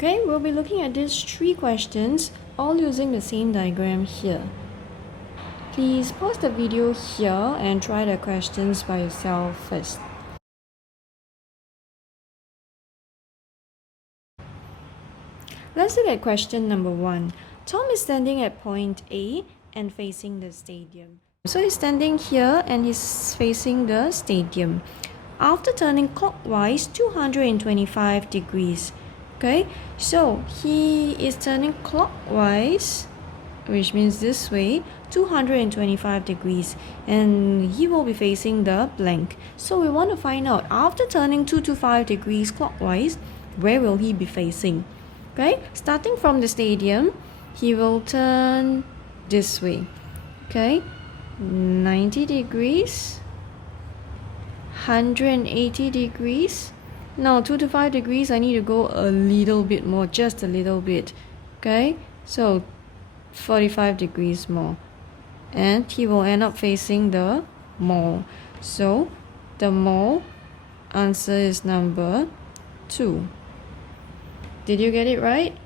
Okay, we'll be looking at these 3 questions, all using the same diagram here. Please pause the video here and try the questions by yourself first. Let's look at question number 1. Tom is standing at point A and facing the stadium. So he's standing here and he's facing the stadium. After turning clockwise 225 degrees. Okay, so he is turning clockwise, which means this way, 225 degrees, and he will be facing the blank. So we want to find out, after turning 225 degrees clockwise, where will he be facing? Okay, starting from the stadium, he will turn this way. Okay, 90 degrees, 180 degrees. Now 2 to 5 degrees, I need to go a little bit more, just a little bit. Okay, so 45 degrees more, and he will end up facing the mall. So the mall answer is number 2. Did you get it right?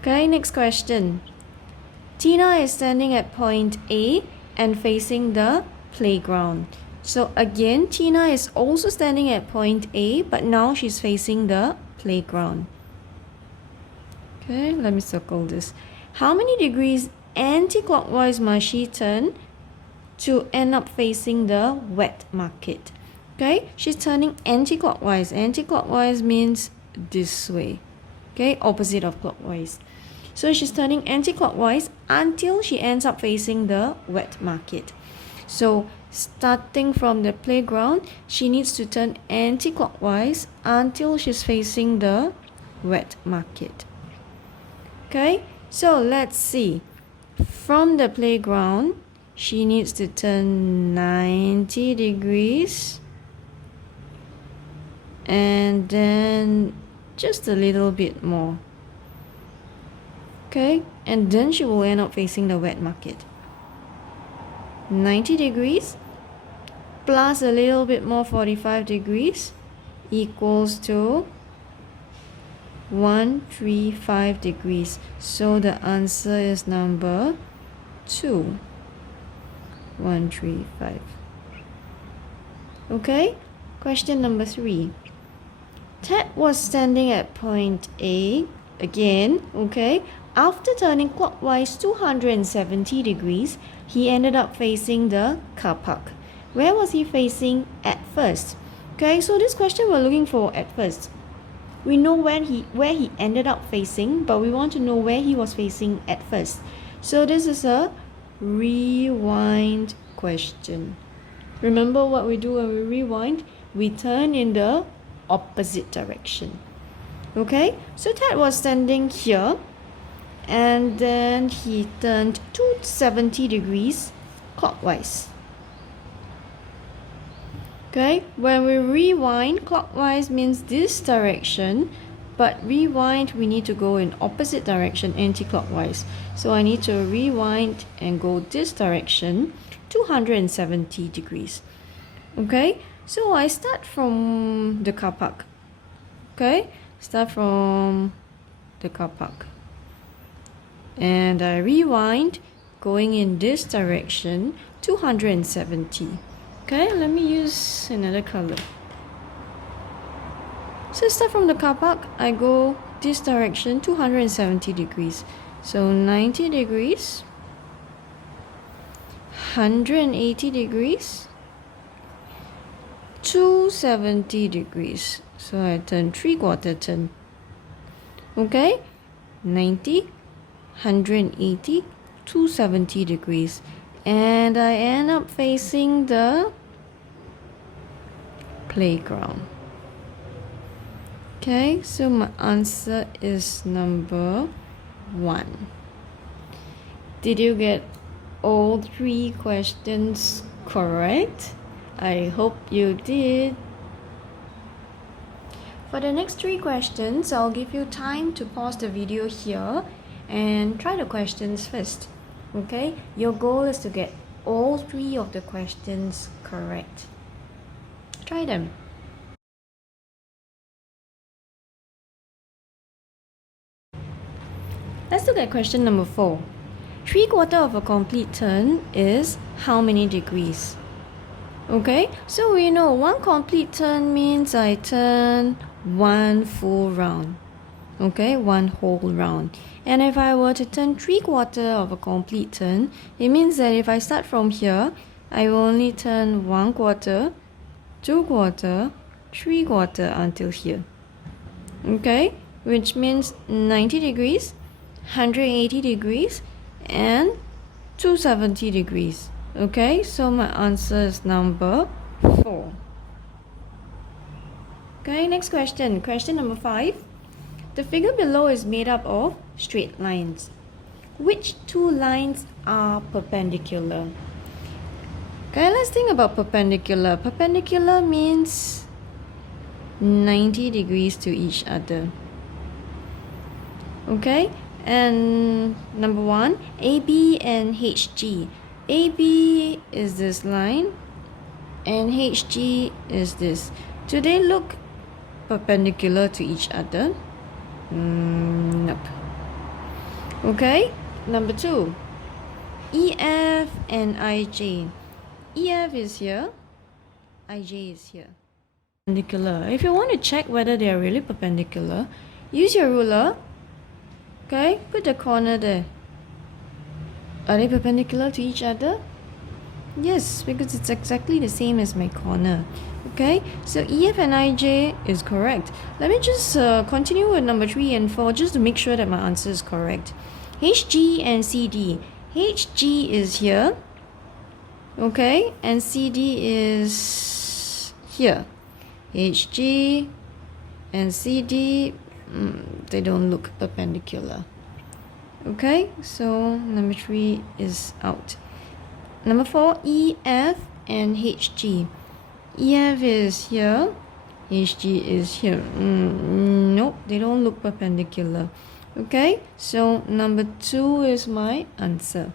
Okay, next question. Tina is standing at point A and facing the playground. So again, Tina is also standing at point A, but now she's facing the playground. Okay, let me circle this. How many degrees anti-clockwise must she turn to end up facing the wet market? Okay, she's turning anti-clockwise. Anti-clockwise means this way. Okay, opposite of clockwise. So she's turning anti-clockwise until she ends up facing the wet market. So starting from the playground, she needs to turn anti-clockwise until she's facing the wet market. Okay, so let's see. From the playground, she needs to turn 90 degrees and then just a little bit more. Okay, and then she will end up facing the wet market. 90 degrees plus a little bit more, 45 degrees, equals to 135 degrees. So the answer is number 2. 135. Okay, question number 3. Ted was standing at point A again, okay? After turning clockwise 270 degrees, he ended up facing the car park. Where was he facing at first? Okay, so this question we're looking for at first. We know where he ended up facing, but we want to know where he was facing at first. So this is a rewind question. Remember what we do when we rewind? We turn in the opposite direction. Okay, so Ted was standing here, and then he turned 270 degrees clockwise. Okay, when we rewind, clockwise means this direction, but rewind, we need to go in opposite direction, anti-clockwise. So I need to rewind and go this direction, 270 degrees. Okay, so I start from the car park. Okay, start from the car park. And I rewind, going in this direction, 270. Okay, let me use another color. So start from the car park, I go this direction, 270 degrees. So 90 degrees, 180 degrees, 270 degrees. So I turn 3/4 turn. Okay, 90, 180, 270 degrees. And I end up facing the playground. Okay, so my answer is number 1. Did you get all 3 questions correct? I hope you did. For the next 3 questions, I'll give you time to pause the video here and try the questions first. Okay, your goal is to get all 3 of the questions correct. Try them. look at question number 4. 3/4 of a complete turn is how many degrees? Okay, so we know one complete turn means I turn one full round. Okay, one whole round. And if I were to turn 3/4 of a complete turn, it means that if I start from here, I will only turn 1/4, 2/4, 3/4 until here. Okay, which means 90 degrees, 180 degrees, and 270 degrees. Okay, so my answer is number 4. Okay, next question. Question number 5. The figure below is made up of straight lines. Which two lines are perpendicular? Okay, let's think about perpendicular. Perpendicular means 90 degrees to each other. Okay, and number 1, AB and HG. AB is this line and HG is this. Do they look perpendicular to each other? Nope. Okay, number 2, EF and IJ. EF is here, IJ is here. Perpendicular. If you want to check whether they are really perpendicular, use your ruler. Okay, put the corner there. Are they perpendicular to each other? Yes, because it's exactly the same as my corner. Okay, so EF and IJ is correct. Let me just continue with number 3 and 4 just to make sure that my answer is correct. HG and CD. HG is here. Okay, and CD is here. HG and CD, they don't look perpendicular. Okay, so number 3 is out. Number 4, EF and HG. EF is here, HG is here. Nope, they don't look perpendicular. Okay, so number 2 is my answer.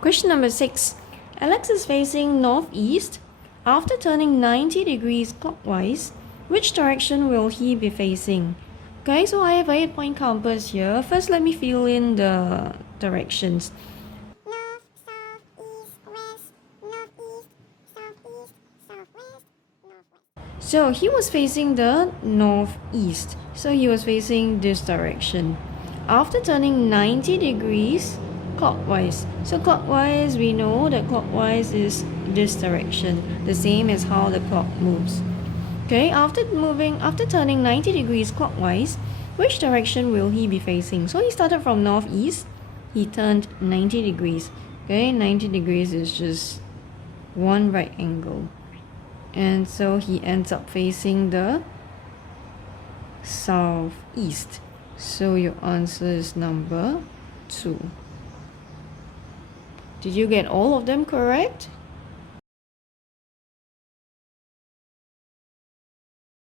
Question number 6. Alex is facing northeast. After turning 90 degrees clockwise, which direction will he be facing? Okay, so I have a 8-point compass here. First, let me fill in the directions. North, south, east, west, northeast, southeast, southwest, northwest. So he was facing the northeast. So he was facing this direction. After turning 90 degrees clockwise. So clockwise, we know that clockwise is this direction, the same as how the clock moves. Okay, after turning 90 degrees clockwise, which direction will he be facing? So he started from northeast, he turned 90 degrees. Okay, 90 degrees is just one right angle. And so he ends up facing the southeast. So your answer is number 2. Did you get all of them correct?